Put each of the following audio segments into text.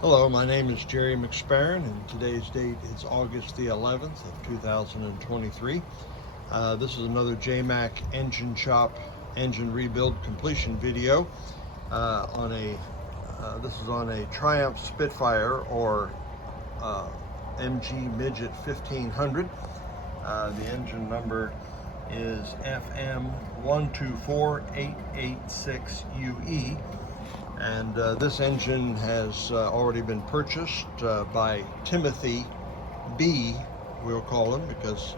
Hello, my name is Jerry McSparron, and today's date is August the 11th of 2023. This is another JMAC engine shop engine rebuild completion video this is on a Triumph Spitfire or MG Midget 1500. The engine number is FM124886UE. And this engine has already been purchased by Timothy B, we'll call him, because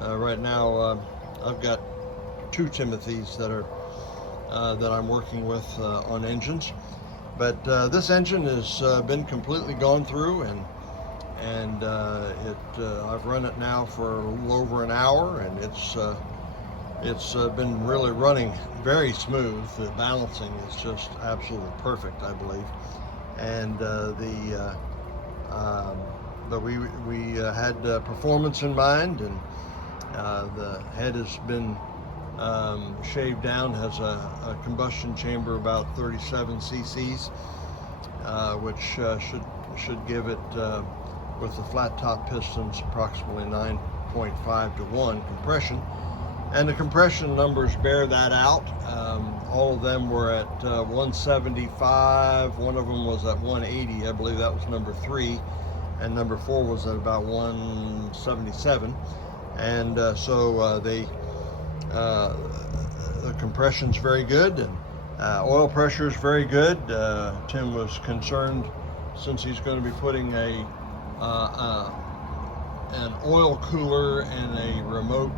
right now I've got two Timothys that I'm working with on engines. But this engine has been completely gone through, and I've run it now for a little over an hour, and it's been really running very smooth. The balancing is just absolutely perfect, I believe. And but we had performance in mind, and the head has been shaved down, has a combustion chamber about 37 cc's, which should give it, with the flat top pistons, approximately 9.5 to 1 compression. And the compression numbers bear that out. All of them were at 175. One of them was at 180. I believe that was number 3. And number 4 was at about 177. And so the compression's very good, and oil pressure is very good. Tim was concerned, since he's going to be putting an oil cooler and a remote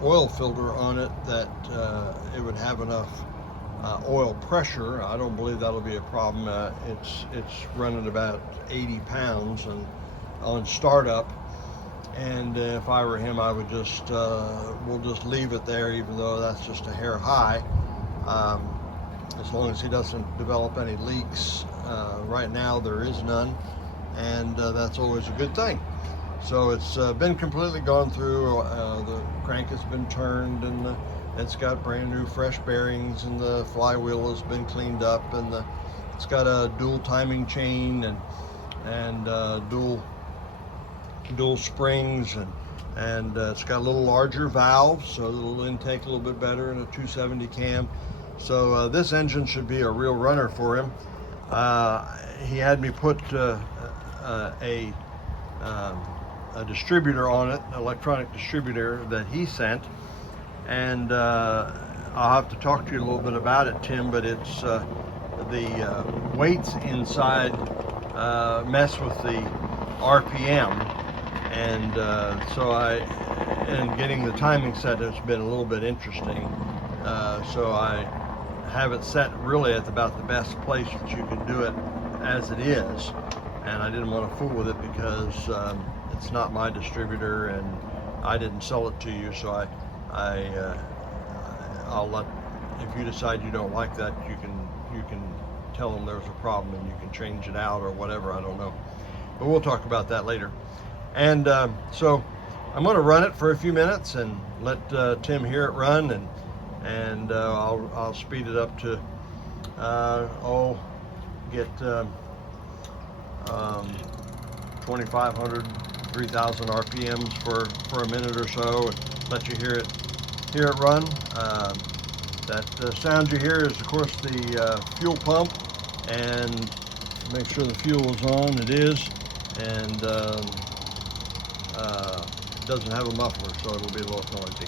oil filter on it, that it would have enough oil pressure. I don't believe that'll be a problem. It's running about 80 pounds on startup, and if I were him, I would just we'll just leave it there, even though that's just a hair high, as long as he doesn't develop any leaks. Right now there is none, and that's always a good thing. So it's been completely gone through. The crank has been turned, and it's got brand new fresh bearings, and the flywheel has been cleaned up, and it's got a dual timing chain and dual springs, and it's got a little larger valve, so it'll intake a little bit better in a 270 cam. So this engine should be a real runner for him. He had me put a distributor on it, electronic distributor that he sent, and I'll have to talk to you a little bit about it, Tim, but it's the weights inside mess with the RPM, and getting the timing set has been a little bit interesting. So I have it set really at about the best place that you can do it as it is, and I didn't want to fool with it because it's not my distributor, and I didn't sell it to you. So I'll let, if you decide you don't like that, you can tell them there's a problem and you can change it out or whatever. I don't know, but we'll talk about that later. And so I'm going to run it for a few minutes and let Tim hear it run, and I'll speed it up to get 2,500, 3,000 RPMs for a minute or so, and let you hear it run. That sound you hear is, of course, the fuel pump, and make sure the fuel is on. It is, and it doesn't have a muffler, so it'll be a little noisy.